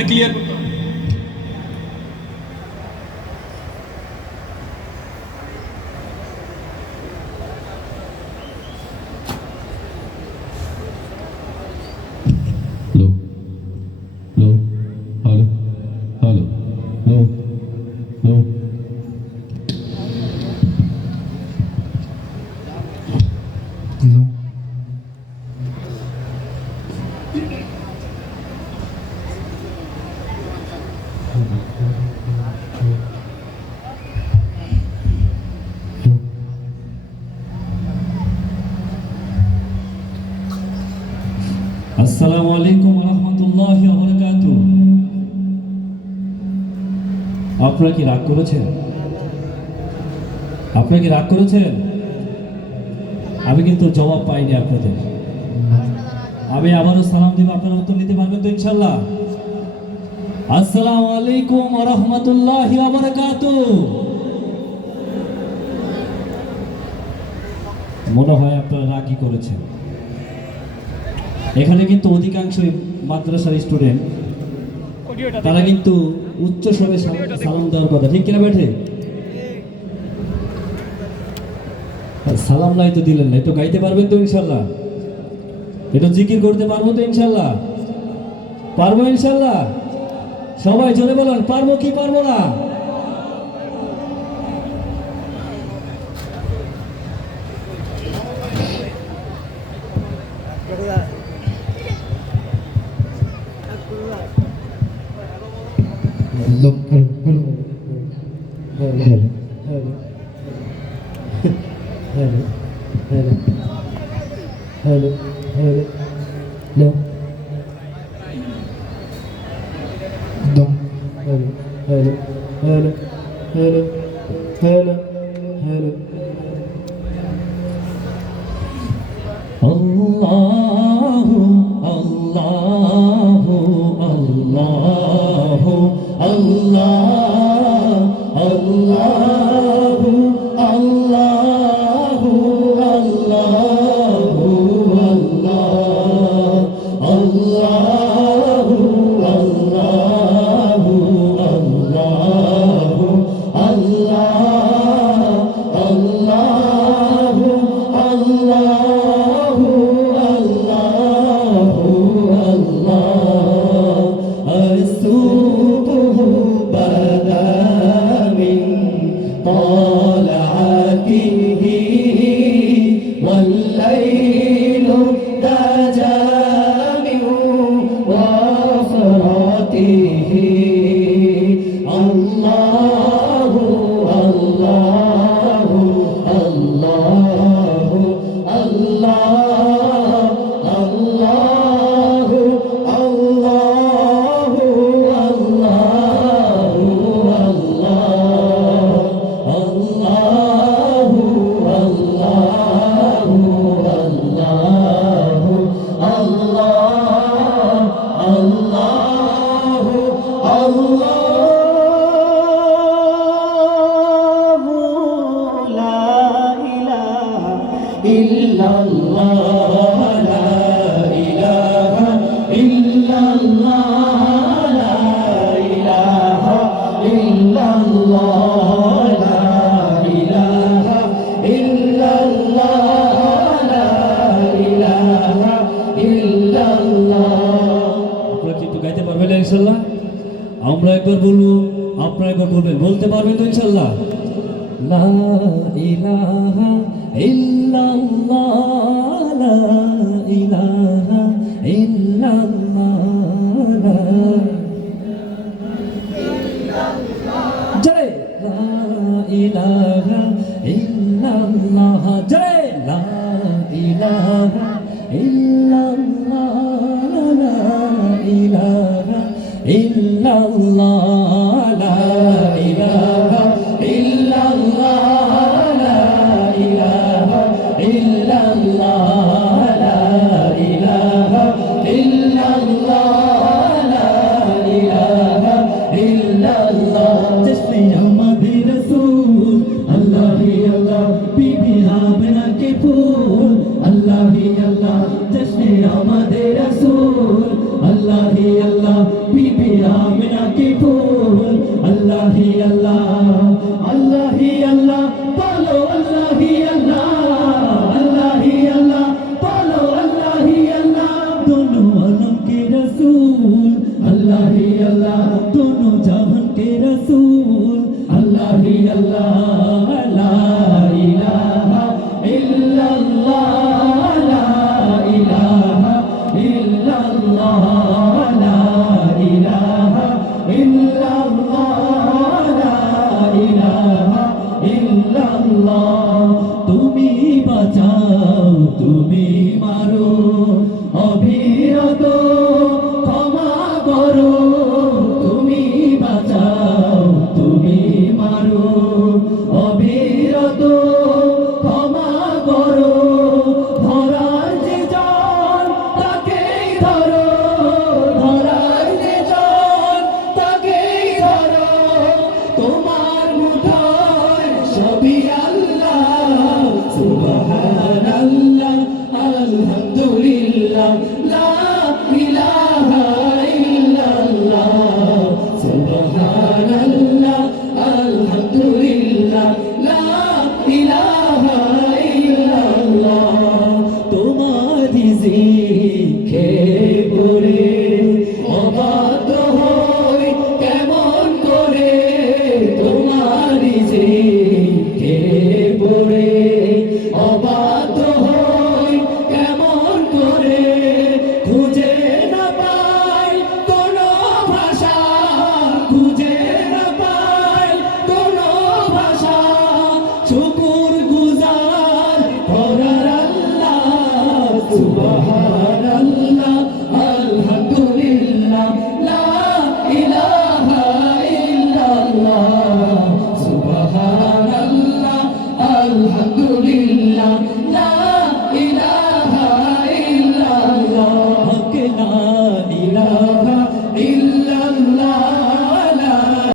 আপনার ক্লিয়ার করতে হবে। Hello hello hello hello hello আসসালামু আলাইকুম ওয়া রাহমাতুল্লাহি ওয়া বারাকাতুহু। আপনারা কি রাগ করেছেন? আপনারা কি রাগ করেছেন? আমি কিন্তু জবাব পাইনি আপনাদের। আমি আবারও সালাম দিব, আপনারা উত্তর দিতে পারবেন তো ইনশাআল্লাহ? আসসালামু আলাইকুম ওয়া রাহমাতুল্লাহি ওয়া বারাকাতুহু। মনে হয় আপনারা রাগই করেছেন। এখানে কিন্তু অধিকাংশ মাদ্রাসার স্টুডেন্ট, তারা কিন্তু উচ্চ স্বরে সালাম দেওয়ার কথা, ঠিক কিনা বেঠে? সালাম নাই তো দিলেন না, একটু গাইতে পারবেন তো ইনশাল্লাহ? একটু জিকির করতে পারবো তো ইনশাল্লাহ? পারবো ইনশাল্লাহ? সবাই জোরে বলেন, পারবো কি পারবো না? Allahu Allahu Allahu Allah Allahu Allahu Allahu Allah Allahu Allahu Allahu Allahu Allahu والليل دجى من وفراته الله الله الله الله الله الله ইনশাআল্লাহ? আমরা একবার বলবো, আপনারা একবার বলবেন, বলতে পারবেন তো ইনশাআল্লাহ? লা ইলাহা ইল্লাল্লাহ লা ইলাহা ইল্লাল্লাহ জয় লা ইলাহা ইল্লাল্লাহ জয় লা ইলাহা ইল্লাল্লাহ লা ইলাহা illallah la ilaha illallah la ilaha illallah la ilaha illallah la ilaha illallah jashne amade rasool allah hi allah bibi amina ke phool allah hi allah jashne amade rasool allah hi allah Amina কি ফুল আল্লাহ হি আল্লাহ আল্লাহ হি আল্লাহ বলো আল্লাহ হি আল্লাহ আল্লাহ হি আল্লাহ বলো আল্লাহ হি আল্লাহ दोनों आलम के रसूल अल्लाह ही अल्लाह दोनों जहान के रसूल अल्लाह ही अल्लाह ला इलाहा इल्लल्लाह ला इलाहा इल्लल्लाह ला इलाहा इल्लल्लाह ला इलाहा इल्लल्लाह তুমি বাঁচাও তুমি মারো অবিরত ক্ষমা করো